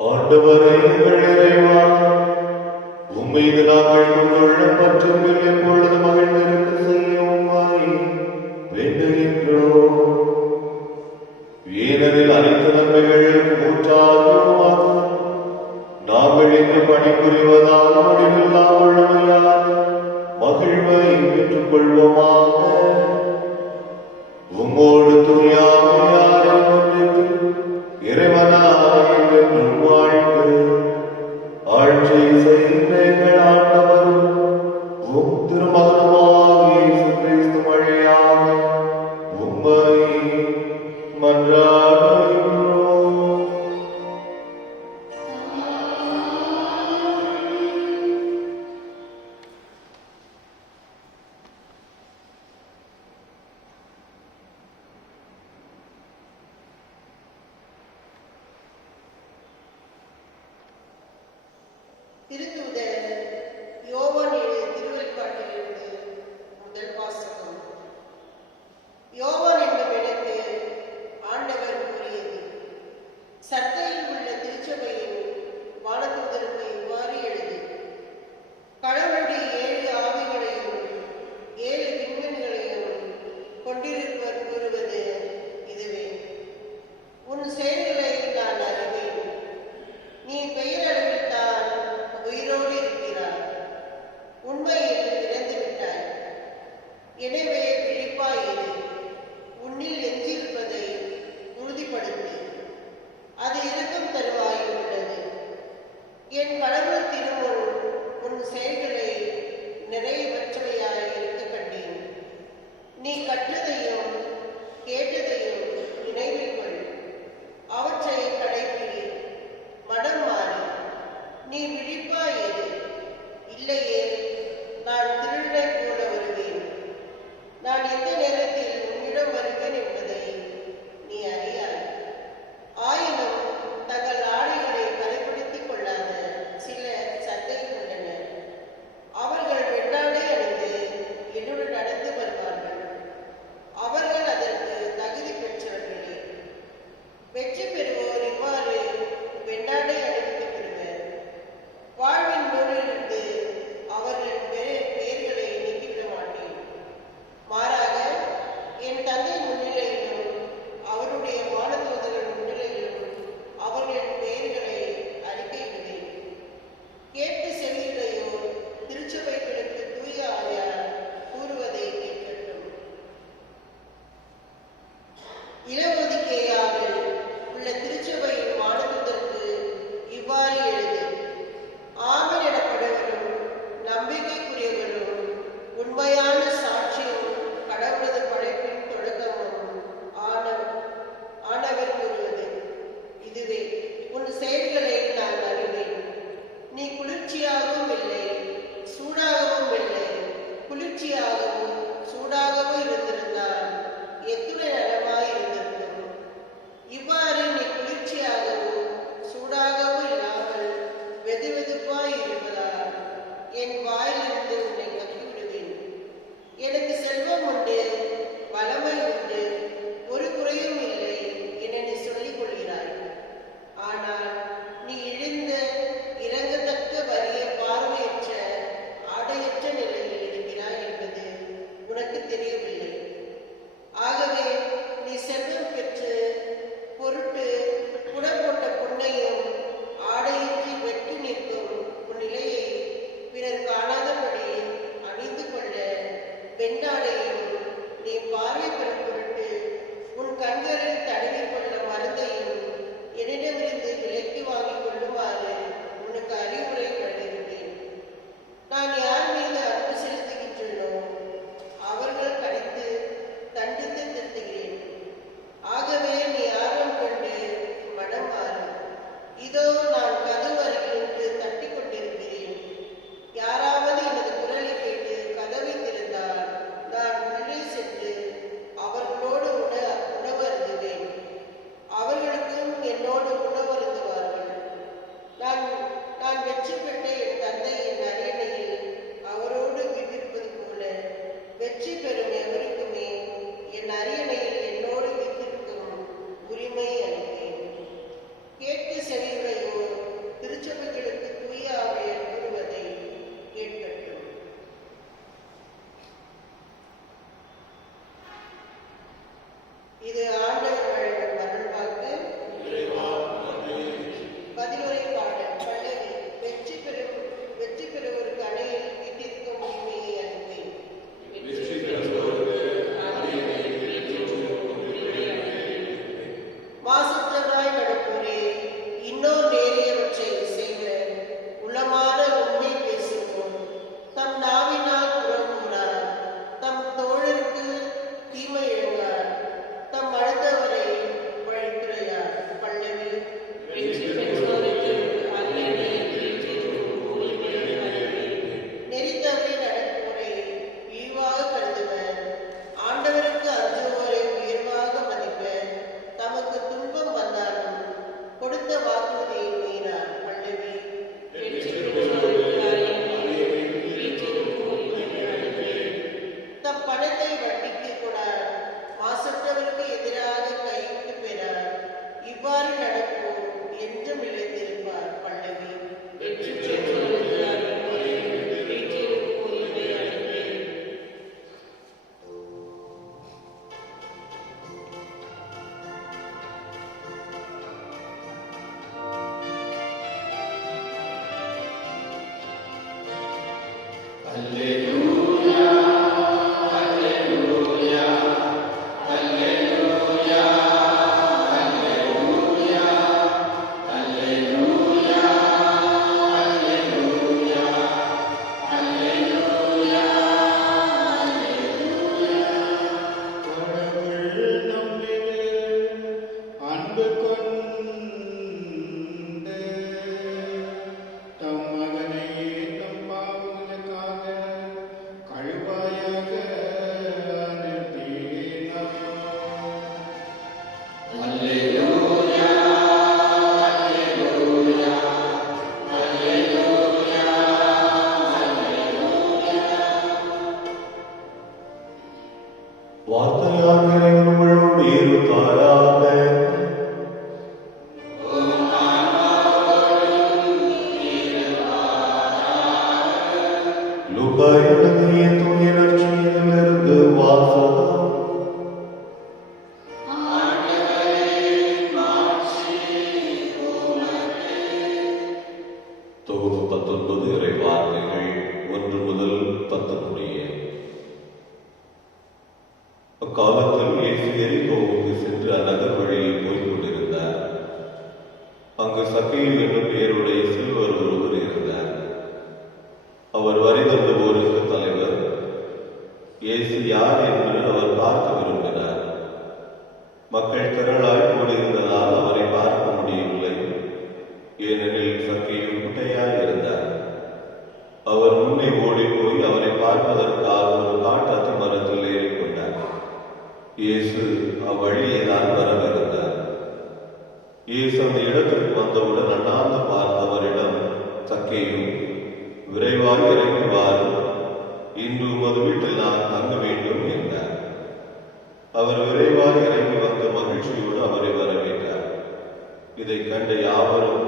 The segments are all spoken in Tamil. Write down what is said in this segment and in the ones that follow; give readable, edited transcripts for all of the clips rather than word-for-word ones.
ஆண்டவரே எங்கள் இறைவா, உம்மீது நாங்கள் கொண்டுள்ள பற்றுதல் எப்பொழுதும் வேண்டிக் கொள்வோமாக. உம்மோடு தூயாமையாரின் ஒன்றிப்பில் இறைவனாய் என்றென்றும் வாழ்ந்து ஆட்சி செய்கின்ற எங்கள் ஆண்டவரும் உம் திருமகனுமாகிய இயேசு கிறிஸ்து வழியாக உம்மை மன்றாடுகின்றோம். திருத்தூதர் யோவான் எழுதிய திருவெளிப்பாட்டிலிருந்து முதல் வாசகம். யோவான் என்னும் எனக்கு ஆண்டவர் கூறியது, சர்தையில் உள்ள திருச்சபையின் வானதூதருக்கு இவ்வாறு எழுது. கடவுளுடைய 7 ஆவிகளையும் 7 விண்மீன்களையும் கொண்டிருப்பவர் கூறுவது இதுவே: உன் செயல்களை நான் அறிவேன். நீ பெயரளவில் தான் உயிரோடு இருக்கிறாய், உண்மையில் இறந்து விட்டாய். எனவே விழிப்பாயிரு, உன்னில் எஞ்சியிருப்பதை உறுதிப்படுத்து, அது இருக்கும் தருவாயில் உள்ளது. என் கடவுள் திருமுன் உன் செயல்களை நிறைவற்றவையாய் இருக்க கண்டேன். நீ கற்றதையும் கேட்டதையும் நினைவில் கொள், அவற்றை கடைப்பிடி, மனம் மாறி. நீ விழிப்பாயிரு, இல்லையே நான் திருடனைப் போல வருவேன். நான் எந்த நேரத்தில் உன்னிடம் வருவேன் என்பதை நீ அறியாய். ஆயினும் தங்கள் ஆடைகளை பதப்படுத்திக் கொள்ளாத சிலர் சந்தையில் உள்ளனர். அவர்கள் வெண்ணாடை அணிந்து என்னுடன் நடந்து வருவார்கள். அவர்கள் அதற்கு தகுதி பெற்றவர்களே. வெற்றி பெறுவோர் இவ்வாறு வெண்ணாடை அணிவித்து பெறுவர். வாழ்வின் நூலிலிருந்து அவர்கள் பெயர்களை நீக்கிவிட மாட்டேன். மாறாக என் தந்தை முன்னிலையில் அக்காலத்தில் இயேசு எரிகோவுக்கு சென்று அந்நகர் வழியில் போய்க் கொண்டிருந்தார். அங்கு சக்கேயு என்னும் பெயருடைய சிறுவர் ஒருவர் இருந்தார். அவர் வரி தண்டுவோருக்கு தலைவர். இயேசு யார் என்று அவர் பார்க்க விரும்பினார். மக்கள் திரளாய் கூடியிருந்ததால் அவரை பார்க்க முடியவில்லை. ஏனெனில் சக்கேயு குட்டையாய் இருந்தார். அவர் முன்னே ஓடி போய் அவரை பார்ப்பதற்காக ஒரு காட்டு மரத்தில் ஏறிக்கொண்டார். இயேசு அவ்வழியே தான் வரவிருந்தார். இயேசு அந்த இடத்திற்கு வந்தவுடன் அண்ணாந்து பார்த்தவரிடம், சக்கேயு, விரைவாக இறங்கி வாரும், இன்று உமது வீட்டில் நான் தங்க வேண்டும் என்றார். அவர் விரைவாக இறங்கி வந்து மகிழ்ச்சியோடு அவரை வரவேற்றார். இதை கண்ட யாவரும்,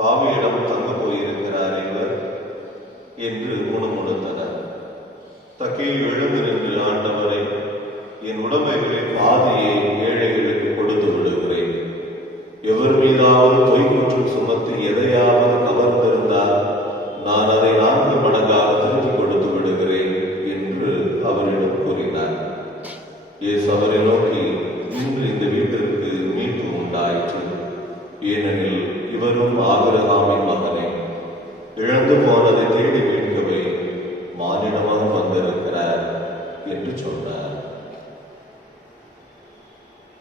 பாவியிடம் தங்க போயிருக்கிறார் இவர் என்று முணுமுணுத்தனர். சக்கேயு எழுந்து நின்று, ஆண்டவரை, என் உடைமைகளின் பாதியை ஏழைகளுக்கு கொடுத்து விடுகிறேன். எவர் மீதாவது பொய்க்குற்றம் சுமத்தி எதையாவது கவர்ந்திருந்தால் நான் அதை 4 மடங்காக திருப்பி கொடுத்து விடுகிறேன் என்று அவரிடம் கூறினார். இயேசு அவரை நோக்கி, இன்று இந்த வீட்டிற்கு மீட்பு உண்டாயிற்று. ஏனெனில் இவரும் ஆபிரகாமின் மகனே. இழந்து போனதை தேடி மீட்கவே மானிடமாக வந்திருக்கிறார் என்று சொன்னார்.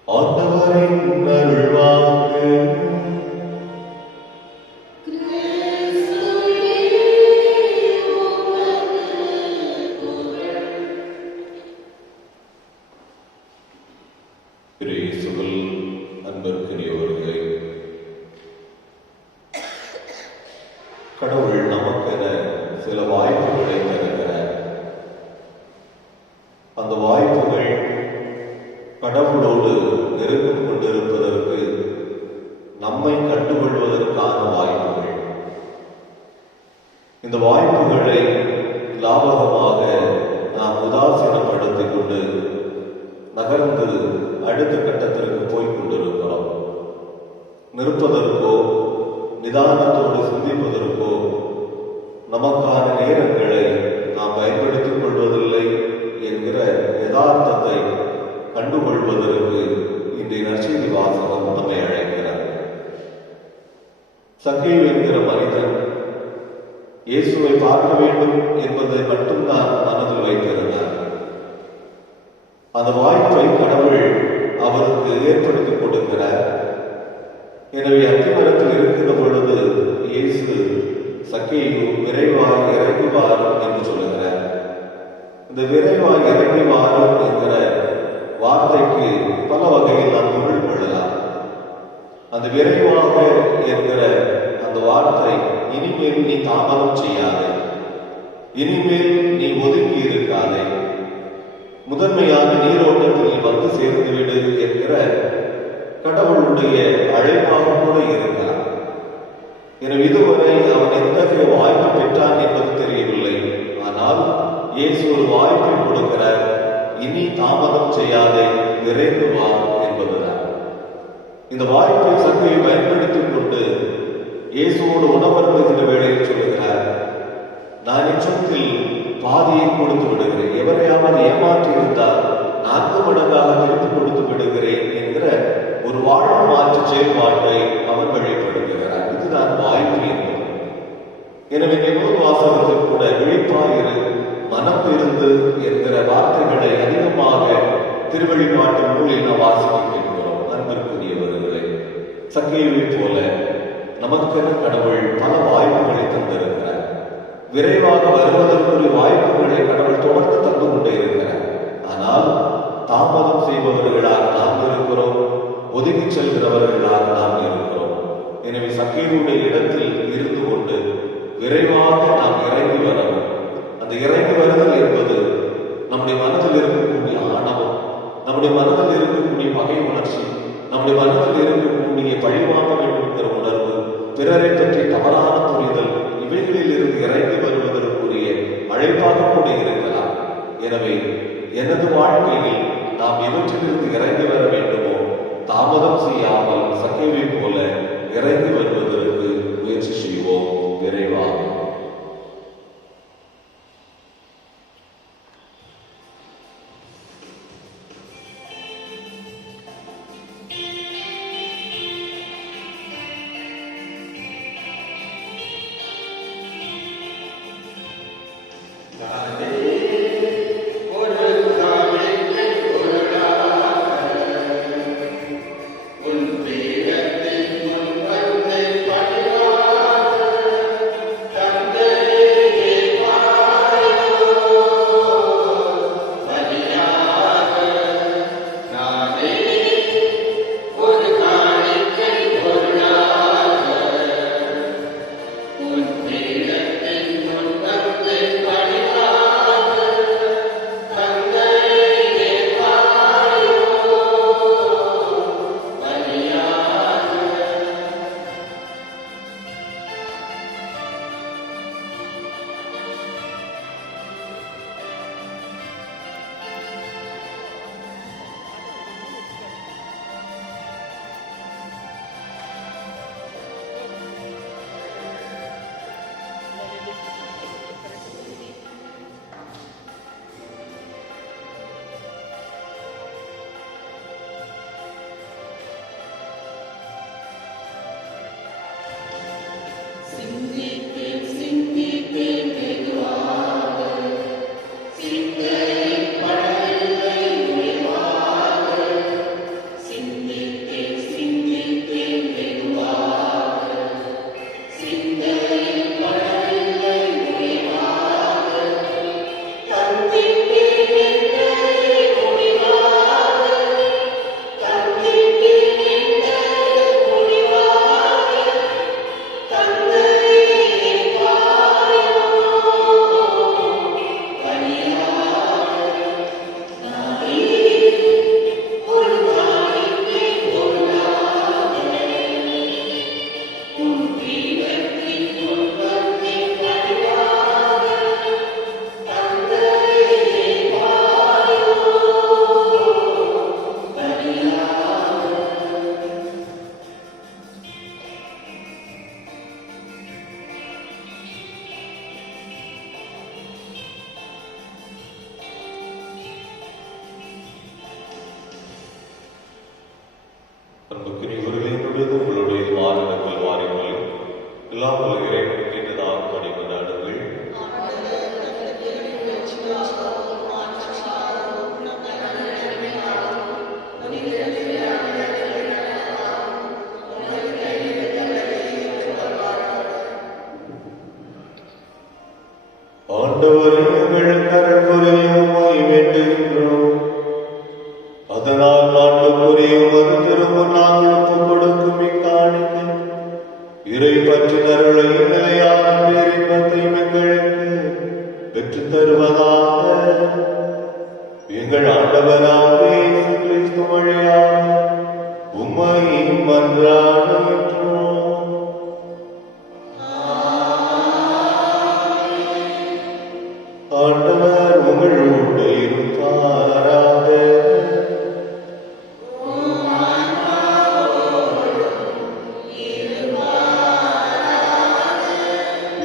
ஆண்டவரின் அருள்வாக்கு. இயேசுவில் அன்பிற்குரியவர்களே, கடவுள் நமக்கென சில வாய்ப்புகளை தருகிறார். அந்த வாய்ப்புகள் கடவுளோடு நெருக்கம் கொண்டிருப்பதற்கு, நம்மை கண்டுகொள்வதற்கான வாய்ப்புகள். இந்த வாய்ப்புகளை லாபகமாக நாம் உதாசீனப்படுத்திக் கொண்டு நகர்ந்து அடுத்த கட்டத்திற்கு போய்க் கொண்டிருக்கிறோம். நிற்பதற்கோ நிதானத்தோடு சிந்திப்பதற்கோ நமக்கான நேரங்களை நாம் பயன்படுத்திக் கொள்வதில்லை என்கிற யதார்த்தத்தை கண்டுகொள்வதற்கு இன்றைய நற்செய்தி வாசகம் நம்மை அழைக்கிறார். சக்கேயு என்கிற மனிதன் இயேசுவை பார்க்க வேண்டும் என்பதை மட்டும்தான் மனதில் வைத்திருந்தார். அந்த வாய்ப்பை கடவுள் அவருக்கு ஏற்படுத்திக் கொடுக்கிறார். எனவே அத்திமரத்தில் இருக்கிற பொழுது இயேசு சக்கேயு விரைவாய் இறங்கி வாரும் என்று சொல்லுகிறார். இந்த விரைவாய் இறங்கி வாரும் என்கிற வார்த்தைக்கு பல வகையில் நாம் பொருள் கொள்ளலாம். அந்த விரைவாக என்கிற அந்த வார்த்தை, இனிமேல் நீ தாமதம் செய்யாதே, இனிமேல் நீ ஒதுக்கி இருக்காதே, முதன்மையான நீரோட்டத்தில் நீ வந்து சேர்ந்துவிடு என்கிற கடவுளுடைய அழைப்பாக கூட இருக்கலாம். எனவே இதுவரை அவன் எத்தகைய வாய்ப்பு பெற்றான் என்பது தெரியவில்லை. ஆனால் இயேசு ஒரு வாய்ப்பை கொடுக்கிறார். இனி தாமதம் செய்யாதே, விரைந்து வா என்பதுதான். இந்த வாய்ப்பை சக்கேயு பயன்படுத்திக் கொண்டு இயேசுவோடு உணவருந்துகிற வேளையில் சொல்லுகிறார், நான் இச்சத்தில் பாதியை கொடுத்து விடுகிறேன், எவரையாவது ஏமாற்றி இருந்தால் 4 மடங்காக திருப்பி கொடுத்து விடுகிறேன் என்கிற ஒரு வாழ்வு மாற்று செயல்பாட்டை அவர் வெளிப்படுத்துகிறார். இதுதான் வாய்ப்பு என்பது. எனவே முதல் வாசகத்தில் கூட விழிப்பாயிரு, மனம் இருந்து என்கிற வார்த்தைகளை அதிகமாக திருவழிபாட்டு நூலில் நாம் வாசிக்கின்றோம். அன்பிற்குரியவர்களே, சக்கேயுவை போல நமக்கென கடவுள் பல வாய்ப்புகளை தந்திருக்கிறார். விரைவாக வருவதற்குரிய வாய்ப்புகளை கடவுள் தொடர்ந்து தந்து கொண்டே இருக்கிறார். ஆனால் தாமதம் செய்பவர்களாக நாம் இருக்கிறோம், ஒதுங்கி செல்கிறவர்களாக நாம் இருக்கிறோம். எனவே சக்கேயுடைய இடத்தில் இருந்து கொண்டு விரைவாக நாம் இறங்கி வரணும். அந்த இறங்கி வருதல் என்பது நம்முடைய மனதில் இருக்கக்கூடிய ஆணவம், நம்முடைய மனதில் இருக்கக்கூடிய பகை உணர்ச்சி, நம்முடைய மனதில் இருக்கக்கூடிய பழிவாங்க வேண்டும் என்கிற உணர்வு, பிறரை பற்றி தவறான புரிதல், இவைகளில் இருந்து இறங்கி வருவதற்குரிய அழைப்பாக கூட இருக்கலாம். எனவே எனது வாழ்க்கையில் நாம் இவற்றிலிருந்து இறங்கி வர வேண்டுமோ, தாமதம் செய்யாமல் சக்கேவை போல இறங்கி வருவதற்கு முயற்சி செய்வோம் விரைவாக.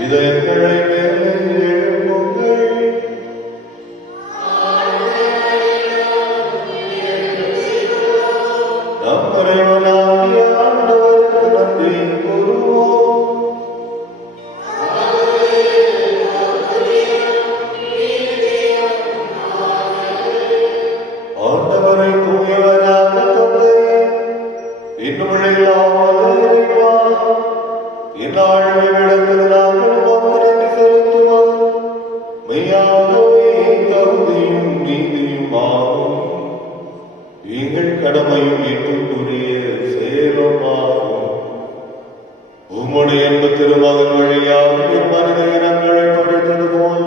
இதயங்களை மேலே எழுப்புங்கள். தகுதியும் நீதியும் ஆகும். எங்கள் கடமையும் மீட்புக்குரிய சேலமாகும். உம்முடைய அன்பு திருமகன் வழியாக மனித இனங்களை படைத்தது போல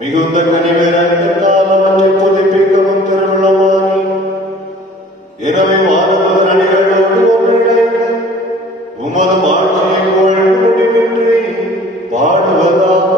மிகுந்த கனிவிரக்கத்தால் அவற்றை புதுப்பிக்கவும் திருவிழமானி. எனவே மாணவர் அணிகளோடு ஒன்றிணைந்து உமது ஆட்சியை புகழ்ந்து முடிவின்றி பாடுவதாவது.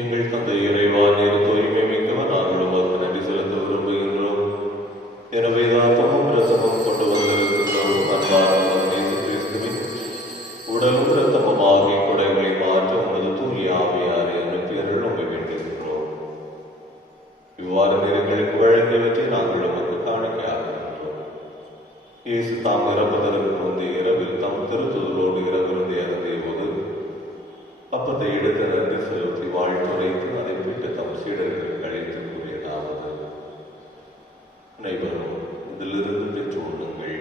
எங்கள் தந்தை இறைவா, நீர் தூய்மை மிக்கவர், நாங்கள் உமக்கு நன்றி செலுத்த விரும்புகின்றோம். எனவே தான் தமம் ரசமும் கொண்டு வந்திருக்கின்றோம். அன்பார்ந்த இயேசு கிறிஸ்துவின் உடலும் இரத்தமுமாகிய கொடைகளை மாற்ற உமது தூய ஆவியாரை அனுப்பி அருளும் வேண்டுகின்றோம். இவ்வாறு எங்களுக்கு வழங்கியவற்றை நாங்கள் உமக்கு காணிக்கையாகின்றோம். இயேசு தாம் இறப்பதற்கு முந்தைய இரவில் தம் திருத்துதலோடு இரவிருந்தை அருந்திய போது அப்பத்தை எடுத்து நன்றி செலுத்தி வாழ்த்துரைத்து அதை விட்டு தம் சீடர்களுக்கு அழைத்து கூறியதாவது: அனைவரும் இதிலிருந்து பெற்று உண்ணுங்கள்,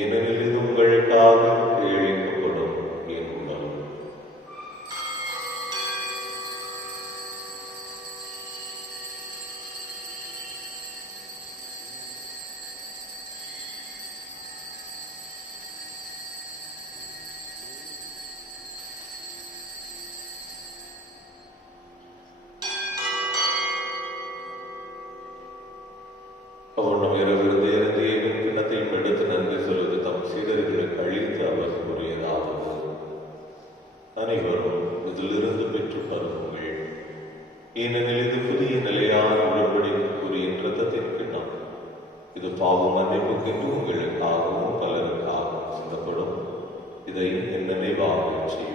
ஏனெனில் இது உங்களுக்காக ஏழைக்கப்படும் என் உணவு. அவனும் இரவிருந்த இறந்தியின் கிண்ணத்தையும் எடுத்து நன்றி செலுத்தி தம் சீடர்களுக்கு அழித்து அவர் கூறியதாவது: அனைவரும் இதிலிருந்து பெற்று பருகுங்கள், ஏனெனில் இது புதிய நிலையான உடன்படிக்கைக்குரிய இரத்தத்தின் கிண்ணம். இது பாவ மன்னிப்புக்கென்று உங்களுக்காகவும் பலருக்காகவும் சிந்தப்படும். இதை என் நினைவாக செய்யுங்கள்.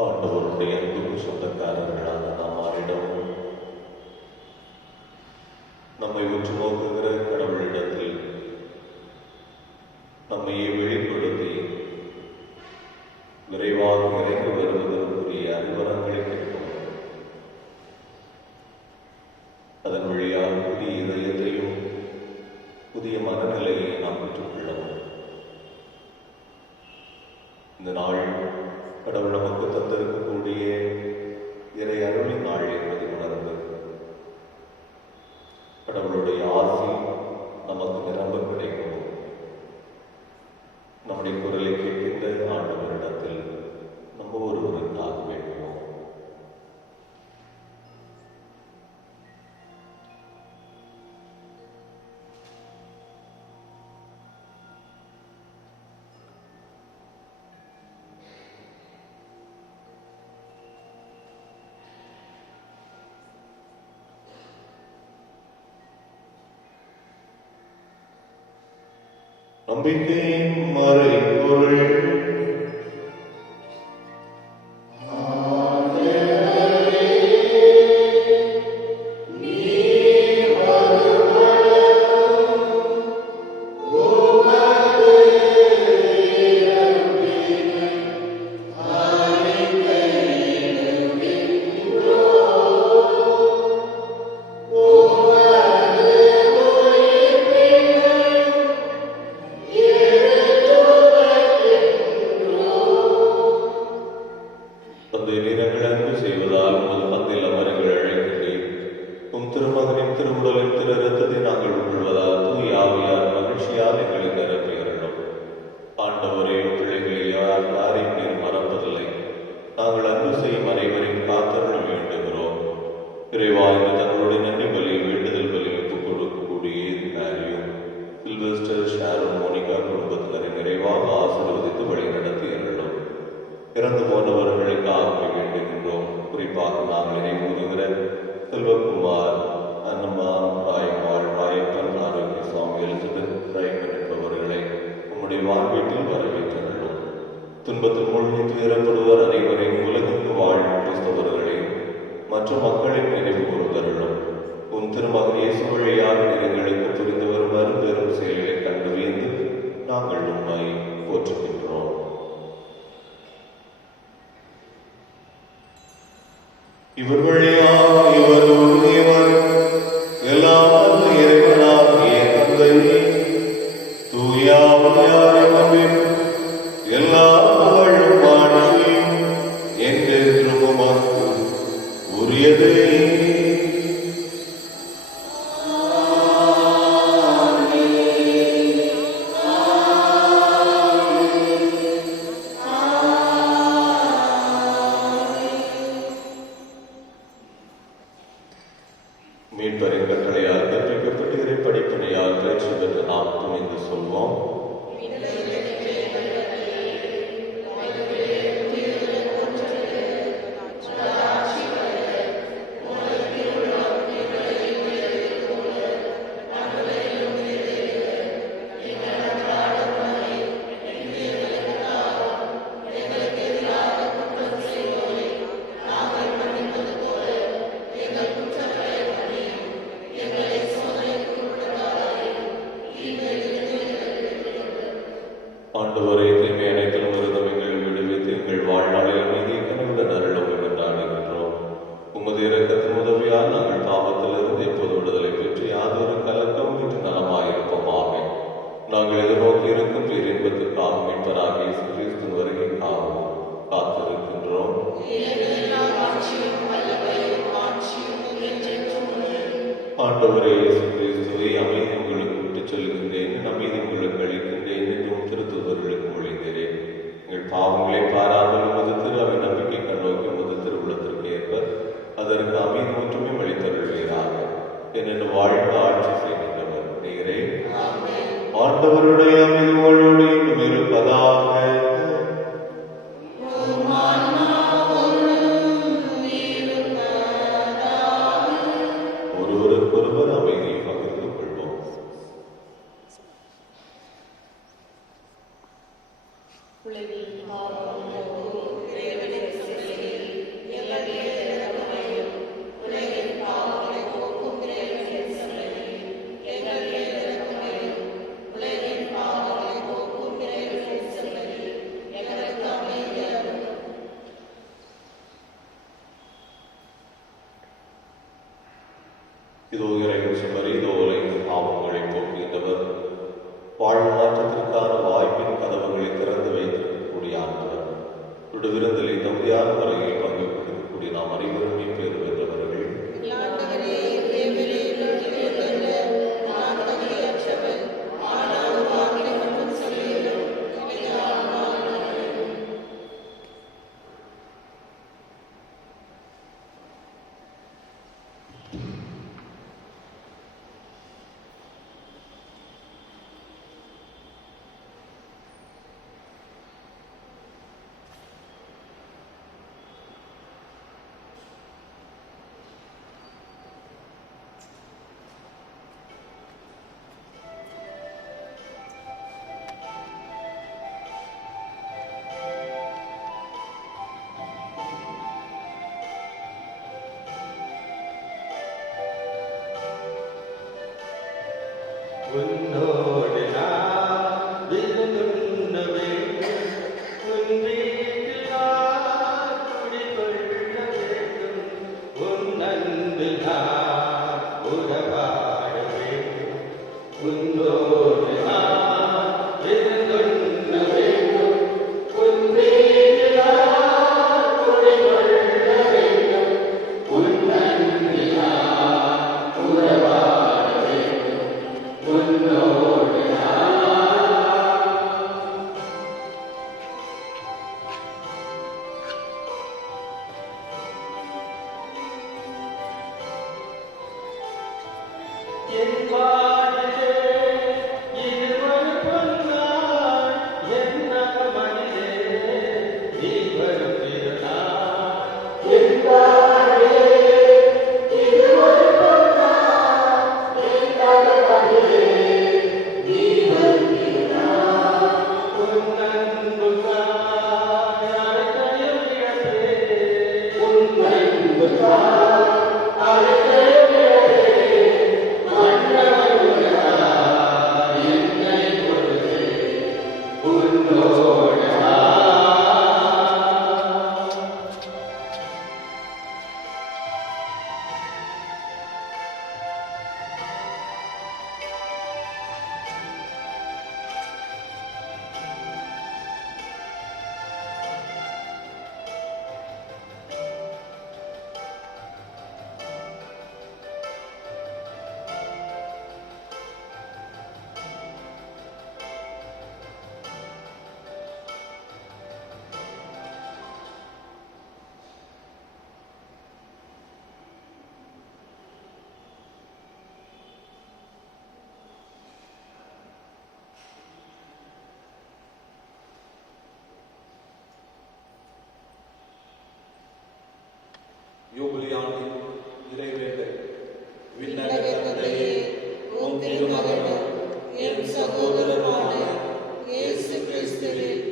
ஆண்டவருடைய அன்புக்கு சொந்தக்காரர்களான நாம் மாறிடவும் நம்மை உற்று நோக்குகிற கடவுளிடத்தில் நம்மையே வெளிப்படுத்தி விரைவாக இறங்கி வருவதற்குரிய அறிவுரங்களை கேட்கும். அதன் வழியாக புதிய இதயத்தையும் புதிய மனநிலையை நாம் பெற்றுக்கொள்ளவும் இந்த நாள் கடவுள் நமக்கு தந்திருக்கக்கூடிய இறை அருளின் நாள் என்பதை உணர்ந்து கடவுளுடைய ஆசி நமக்கு நிரம்ப கிடைக்கவும் நம்முடைய குரலை கேட்கின்ற ஆண்டவரிடத்தில் நம்ம ஒருவருக்காக வேண்டுவோம். நம்பிக்கையின் மறைபொருள் Amen. இறைவா, இன்று தங்களுடைய நன்றி பலியை வேண்டுதல் பலியை ஒப்புக் கொடுக்கக்கூடிய மேரியும் சில்வெஸ்டர், ஷாரோன், மோனிகா குடும்பத்தினரை நிறைவாக ஆசீர்வதித்து வழி நடத்தி அருளும். இறந்து போனவர்களுக்கு ஆகவே வேண்டுகின்றோம். குறிப்பாக நாங்கள் நினைவுறுகிற செல்வகுமார், அன்னமான், ராயம்மாள், ராயப்பன், ஆரோக்கிய சுவாமி, எலிசபெத், ராயப்பன் என்பவர்களை உம்முடைய வாழ்வீட்டில் வரவேற்றருளும். துன்பத்தில் மூழ்கி துயரப்படுவர் அனைவரையும் உலகெங்கு வாழும் கிறிஸ்தவர்களையும் மற்ற மக்களின் நினைவு கூறுதருளும். உன் திருமகன் இயேசு வழியாக எங்களுக்கு புரிந்து வரும் அரும்பெரும் செயல்களை கண்டு வியந்து நாங்கள் உம்மை போற்றுகின்றோம். இவர் வழியாக இவரோடு இவர் எல்லாம் இறைவனாகிய தந்தை தூயாமையாரின் எல்லா புகழும் ஆட்சியும் என்றென்றும் உமக்கு உரியதே. மீட்பரின் கட்டளையால் கற்பிக்கப்பட்டு இறை படிப்பினையால் பயிற்சி பெற்ற நாம் துணிந்து சொல்வோம். ஆண்டவரே, தீமை அனைத்திலும் இருந்தும் எங்களை விடுவித்து எங்கள் வாழ்நாளில் அமைதியை கனவுடன் அருளும் என்று நாடுகின்றோம். உமது இரக்கத்தின் உதவியால் நாங்கள் பாவத்திலிருந்து எப்போது விடுதலை பெற்று யாதொரு கலக்கம் பெற்று நலமாயிருப்போமாக. நாங்கள் எதிர்நோக்கி இருக்கும் பேரின்பத்துக்காக மீட்பராக இயேசு கிறிஸ்துவின் வருகைக்காகவும் காத்திருக்கின்றோம். ஆண்டவரே இயேசு கிறிஸ்துவை, அமைதி உங்களுக்கு விட்டுச் செல்கின்றேன், அமைதி உங்களுக்கு அளிக்கின்றேன் என்றும் திருத்தூதர்களுக்கு மொழிகிறேன். எங்கள் பாவங்களை பாராமல் உமது திரு அவை நம்பிக்கை கண்ணோக்கி உமது திருவுள்ளத்திற்கு ஏற்ப அதற்கு அமைதி ஒற்றுமை அளித்தருள்வீராக. என்னென்று வாழ்ந்து ஆட்சி செய்கின்றவர் நீரே. ஆண்டவருடைய அமைதி உங்களோடு இன்னும் இருப்பதாக. ஒருவருக்கொருவர் அமைதியை பகிர்ந்து கொள்வோம். இதோ இறைவன் இதோ உலகின் பாவங்களை போக்குகின்றவர், வாழ்வு மாற்றத்திற்கான வாய்ப்பின் கதவுகளை திறந்து வைத்திருக்கக்கூடிய ஆண்டவர், விருந்திலே தகுதியான முறையில் பங்கு கொடுக்கக்கூடிய நாம் அனைவருமே பேர் பெற்றவர்கள். உன்னோடு நான் விருந்துண்ண வேண்டும், உன் வீட்டில் நான் குடிகொள்ள வேண்டும், உன் அன்பில் நான் உறவாட வேண்டும். உன்னோடு நான் விருந்துண்ண வேண்டும், உன் வீட்டில் நான் குடிகொள்ள வேண்டும், உன் அன்பில் நான் உறவாட வேண்டும். உன்னோடு நான் என் வாழ்விலே இது ஒரு பொன்னாள், என் நகமதிலே நீ வரும் திருநாள். என் வாழ்விலே இது ஒரு பொன்னாள், என் நகமதிலே நீ வரும் திருநாள். உன் அன்புக்காய் அழைக்கையில் இழப்பேன், உன் அன்புக்காய் அழைக்கையில் இழப்பேன். மன்னவன் உனக்காய் என்னை கொடுத்தேன், உன்னோடு நான். யூபிலி ஆண்டின் நிறைவேற்ற விண்ணக தந்தையே, உம் திருமகனும் என் சகோதரருமான இயேசு கிறிஸ்துவில்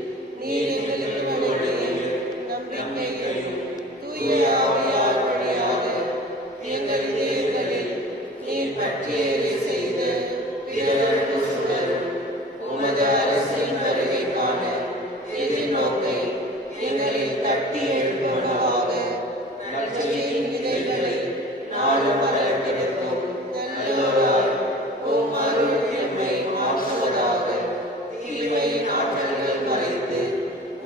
நீர் எங்களுக்கு வழங்கிய நம்பிக்கையையும் தூய ஆவியார் வழியாக எங்கள் தேர்தலில் நீர் பற்றியேறி செய்த பிறருக்கு சுடரும் உமது அரசின் வருகைக்கான எதிர்நோக்கை எங்களில் தட்டி எழுப்புவதாக நற்செய்தியின் விதைகளை நாளும் வளர்த்தெடுக்கும் நல்லோராய் உம் அருள் எம்மை மாற்றுவதாக. தீமையின் ஆற்றல்கள் மறைத்து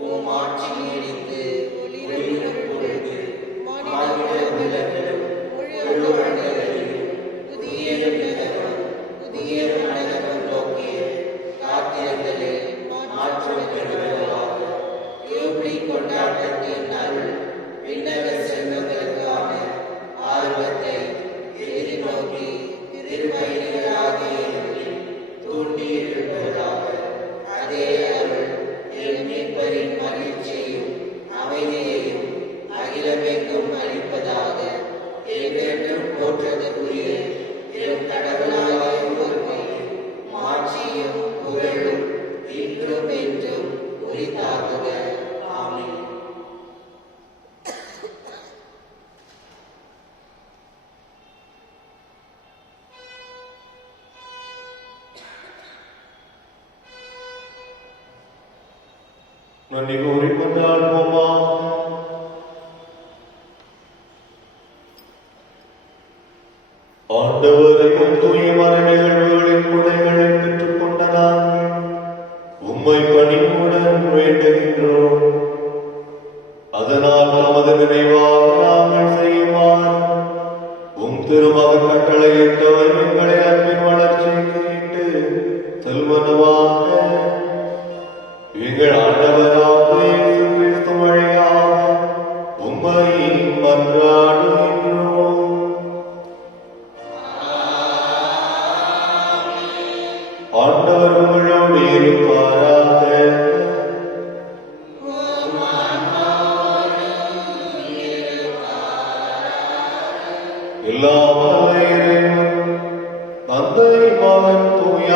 உம் ஆட்சி நீடித்து ஒளிரும் பொழுது மானிட விலங்கிலும் முழு மனிதர்களையும் புதிய விண்ணகமும் புதிய மண்டலமும் நோக்கி காத்திருந்தலில் மாற்றம் பெறுவதாக. யூபிலி கொண்டாட்டத்தின் அருள் விண்ணக செல்வங்களுக்கான ஆர்வத்தை எதிர்நோக்கி திருப்பயணிகளாகிய எங்களில் தூண்டி எழுப்பதாக. அதே அருள் என் மீட்பரின் மகிழ்ச்சியையும் அமைதியையும் அகிலமெங்கும் அளிப்பதாக. என்றென்றும் போற்றதுக்குரிய என் கடவுளாகிய ஒருமையும் மாட்சியும் புகழும் இன்றும் என்றும் உரித்தாகுக. ஆமென். நன்றி கூறி கொண்டாடுவோமா. ஆண்டவரையும் தூய மறை நிகழ்வுகளின் கொடைகளை பெற்றுக் கொண்ட நாங்கள் உம்மை பணிவுடன் வேண்டுகின்றோம். அதனால் நமது நினைவாக நாங்கள் செய்யுமாறு உம் திருமகன் கட்டளையிட்டவர் எங்களை அன்பின் வளர்ச்சிக்கு இட்டு செல்வனவாக எங்கள் ஆண்டவராகிய இயேசு கிறிஸ்து வழியாக உம்மை மன்றாடுகின்றோம். ஆண்டவர் உங்களோடு இருப்பாராக. எல்லாம் வல்ல இறைவன், தந்தை, மகன், தூய